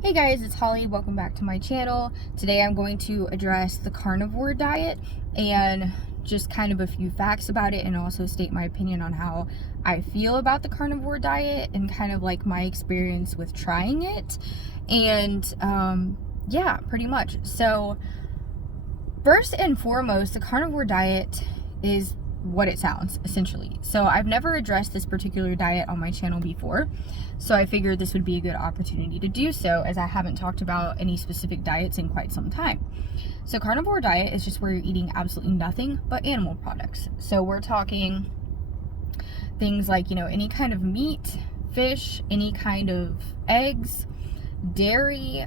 Hey guys, it's Holly. Welcome back to my channel. Today I'm going to address the carnivore diet and just kind of a few facts about it, and also state my opinion on how I feel about the carnivore diet and kind of like my experience with trying it. And yeah, pretty much. So first and foremost, the carnivore diet is what it sounds, essentially. So I've never addressed this particular diet on my channel before, so I figured this would be a good opportunity to do so, as I haven't talked about any specific diets in quite some time. So carnivore diet is just where you're eating absolutely nothing but animal products. So we're talking things like, any kind of meat, fish, any kind of eggs, dairy,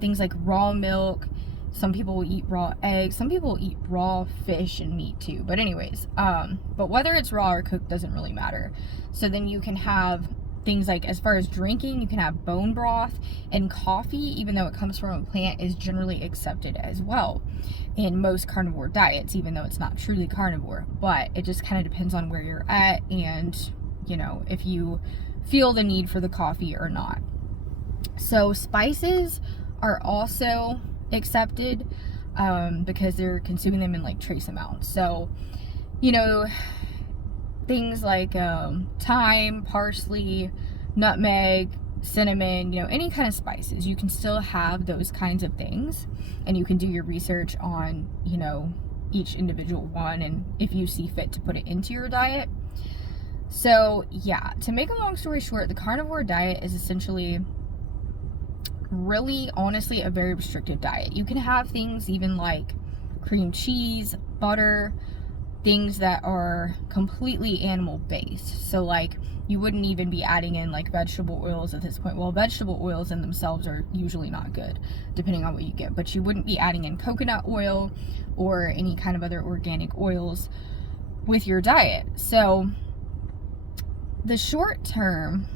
things like raw milk. Some people will eat raw eggs. Some people will eat raw fish and meat too. But anyways, but whether it's raw or cooked doesn't really matter. So then you can have things like, as far as drinking, you can have bone broth, and coffee, even though it comes from a plant, is generally accepted as well in most carnivore diets, even though it's not truly carnivore. But it just kind of depends on where you're at and, if you feel the need for the coffee or not. So spices are also accepted because they're consuming them in like trace amounts. So, things like thyme, parsley, nutmeg, cinnamon, any kind of spices, you can still have those kinds of things, and you can do your research on, each individual one, and if you see fit to put it into your diet. So yeah, to make a long story short, the carnivore diet is essentially, really, honestly, a very restrictive diet. You can have things even like cream cheese, butter, things that are completely animal based. So like, you wouldn't even be adding in like vegetable oils at this point. Well, vegetable oils in themselves are usually not good, depending on what you get, but you wouldn't be adding in coconut oil or any kind of other organic oils with your diet. So the short term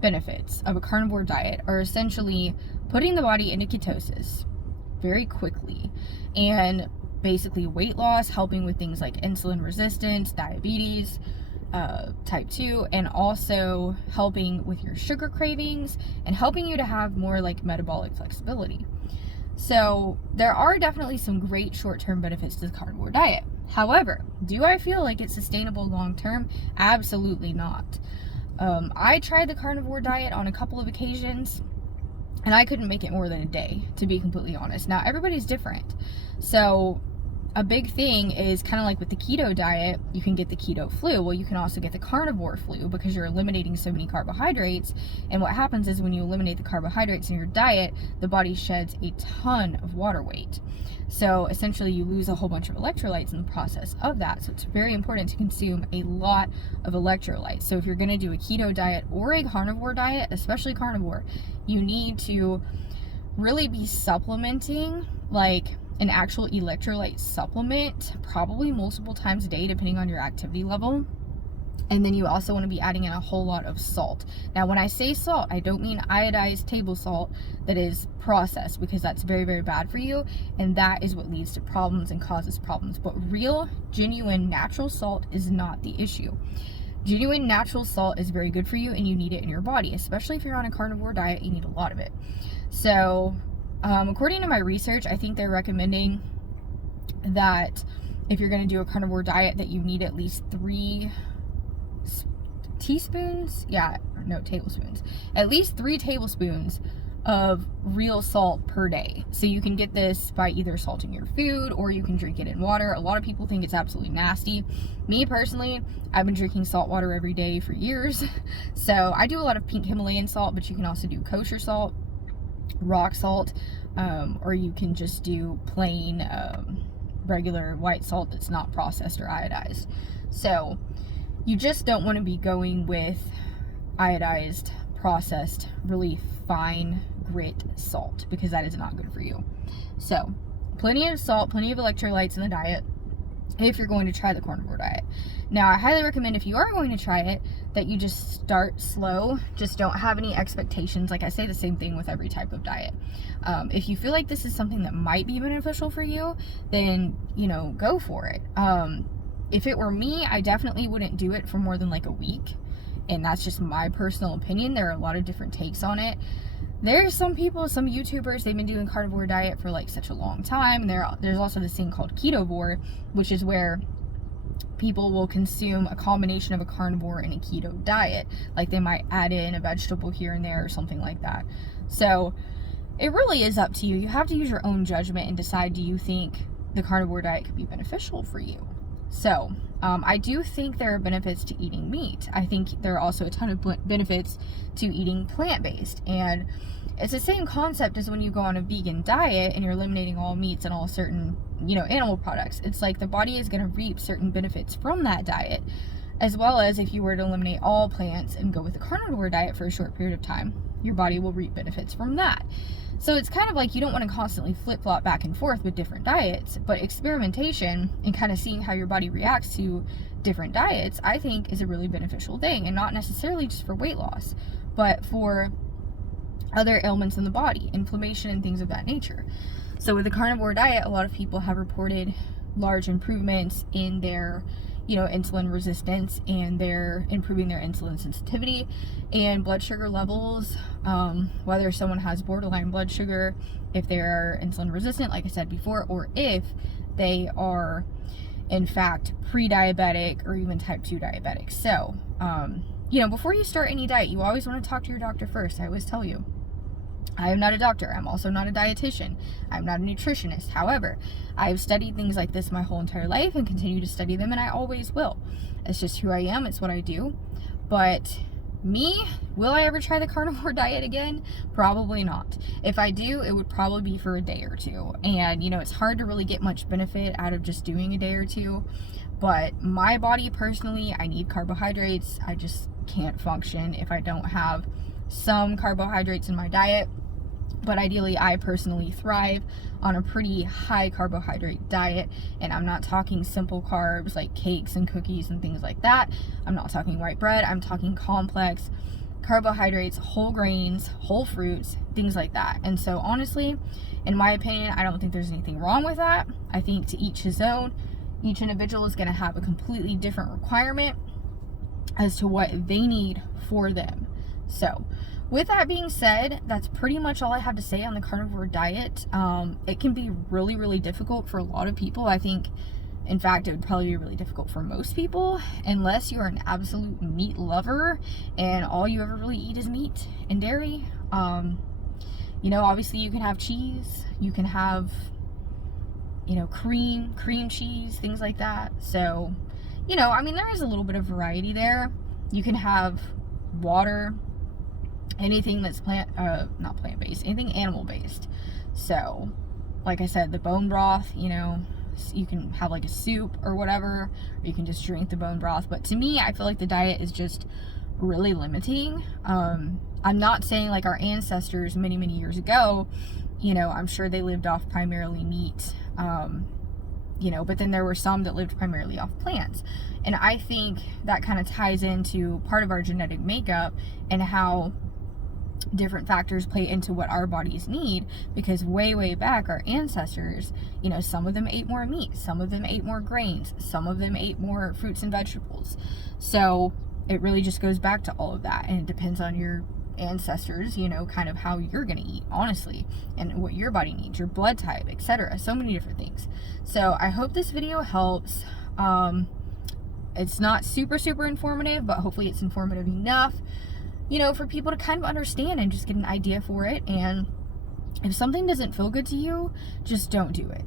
benefits of a carnivore diet are essentially putting the body into ketosis very quickly, and basically weight loss, helping with things like insulin resistance, diabetes, type 2, and also helping with your sugar cravings and helping you to have more like metabolic flexibility. So there are definitely some great short-term benefits to the carnivore diet. However, do I feel like it's sustainable long-term? Absolutely not. I tried the carnivore diet on a couple of occasions, and I couldn't make it more than a day, to be completely honest. Now, everybody's different. So a big thing is kind of like with the keto diet, you can get the keto flu. Well, you can also get the carnivore flu because you're eliminating so many carbohydrates. And what happens is when you eliminate the carbohydrates in your diet, the body sheds a ton of water weight. So essentially you lose a whole bunch of electrolytes in the process of that. So it's very important to consume a lot of electrolytes. So if you're going to do a keto diet or a carnivore diet, especially carnivore, you need to really be supplementing like an actual electrolyte supplement, probably multiple times a day, depending on your activity level. And then you also want to be adding in a whole lot of salt. Now, when I say salt, I don't mean iodized table salt that is processed, because that's very, very bad for you. And that is what leads to problems and causes problems. But real, genuine, natural salt is not the issue. Genuine natural salt is very good for you, and you need it in your body, especially if you're on a carnivore diet. You need a lot of it. So according to my research, I think they're recommending that if you're going to do a carnivore diet, that you need at least 3 tablespoons, at least 3 tablespoons of real salt per day. So you can get this by either salting your food, or you can drink it in water. A lot of people think it's absolutely nasty. Me personally, I've been drinking salt water every day for years. So I do a lot of pink Himalayan salt, but you can also do kosher salt, rock salt, or you can just do plain regular white salt that's not processed or iodized. So you just don't want to be going with iodized, processed, really fine grit salt, because that is not good for you. So plenty of salt, plenty of electrolytes in the diet if you're going to try the carnivore diet. Now, I highly recommend, if you are going to try it, that you just start slow. Just don't have any expectations. Like I say, the same thing with every type of diet. If you feel like this is something that might be beneficial for you, then, go for it. If it were me, I definitely wouldn't do it for more than like a week. And that's just my personal opinion. There are a lot of different takes on it. there's some people, some YouTubers, they've been doing carnivore diet for like such a long time. There's also this thing called ketovore, which is where people will consume a combination of a carnivore and a keto diet. Like they might add in a vegetable here and there or something like that. So it really is up to you. You have to use your own judgment and decide, do you think the carnivore diet could be beneficial for you? So I do think there are benefits to eating meat. I think there are also a ton of benefits to eating plant-based. And it's the same concept as when you go on a vegan diet and you're eliminating all meats and all certain, animal products. It's like the body is going to reap certain benefits from that diet, as well as if you were to eliminate all plants and go with a carnivore diet for a short period of time, your body will reap benefits from that. So it's kind of like you don't want to constantly flip-flop back and forth with different diets, but experimentation and kind of seeing how your body reacts to different diets, I think, is a really beneficial thing, and not necessarily just for weight loss, but for other ailments in the body, inflammation and things of that nature. So with the carnivore diet, a lot of people have reported large improvements in their insulin resistance, and they're improving their insulin sensitivity and blood sugar levels, whether someone has borderline blood sugar, if they're insulin resistant, like I said before, or if they are in fact pre-diabetic or even type 2 diabetic. So, before you start any diet, you always want to talk to your doctor first. I always tell you. I am not a doctor. I'm also not a dietitian. I'm not a nutritionist. However, I've studied things like this my whole entire life and continue to study them, and I always will. It's just who I am. It's what I do. But me, will I ever try the carnivore diet again? Probably not. If I do, it would probably be for a day or two. And, it's hard to really get much benefit out of just doing a day or two. But my body personally, I need carbohydrates. I just can't function if I don't have some carbohydrates in my diet. But ideally, I personally thrive on a pretty high carbohydrate diet, and I'm not talking simple carbs like cakes and cookies and things like that. I'm not talking white bread. I'm talking complex carbohydrates, whole grains, whole fruits, things like that. And so honestly, in my opinion, I don't think there's anything wrong with that. I think to each his own. Each individual is going to have a completely different requirement as to what they need for them. So with that being said, that's pretty much all I have to say on the carnivore diet. It can be really, really difficult for a lot of people. I think, in fact, it would probably be really difficult for most people, unless you're an absolute meat lover and all you ever really eat is meat and dairy. Obviously you can have cheese, you can have, cream cheese, things like that. So, there is a little bit of variety there. You can have water, anything that's not plant-based, anything animal-based. So, like I said, the bone broth, you can have like a soup or whatever, or you can just drink the bone broth. But to me, I feel like the diet is just really limiting. I'm not saying like our ancestors many, many years ago, I'm sure they lived off primarily meat, but then there were some that lived primarily off plants. And I think that kind of ties into part of our genetic makeup and how different factors play into what our bodies need, because way back, our ancestors, some of them ate more meat, some of them ate more grains, some of them ate more fruits and vegetables. So it really just goes back to all of that, and it depends on your ancestors, kind of how you're gonna eat, honestly, and what your body needs, your blood type, etc. So many different things. So I hope this video helps. It's not super informative, but hopefully it's informative enough for people to kind of understand and just get an idea for it. And if something doesn't feel good to you, just don't do it.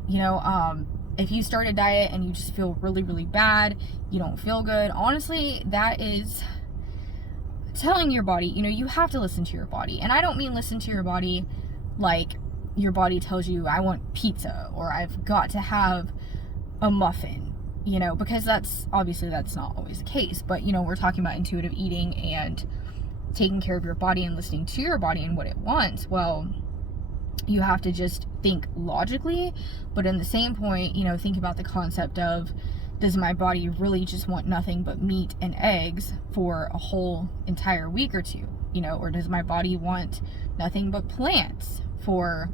If you start a diet and you just feel really bad, you don't feel good, honestly, that is telling your body, you have to listen to your body. And I don't mean listen to your body like your body tells you, I want pizza, or I've got to have a muffin, because that's not always the case. But, we're talking about intuitive eating and taking care of your body and listening to your body and what it wants. Well, you have to just think logically, but in the same point, think about the concept of, does my body really just want nothing but meat and eggs for a whole entire week or two? Or does my body want nothing but plants for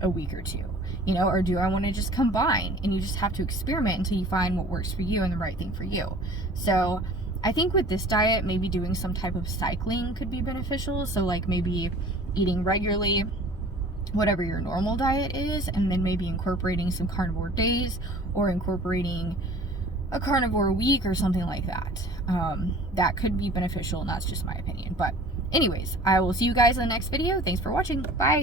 a week or two? Or do I want to just combine? And you just have to experiment until you find what works for you and the right thing for you. So I think with this diet, maybe doing some type of cycling could be beneficial. So like maybe eating regularly, whatever your normal diet is, and then maybe incorporating some carnivore days or incorporating a carnivore week or something like that. That could be beneficial, and that's just my opinion. But anyways, I will see you guys in the next video. Thanks for watching. Bye.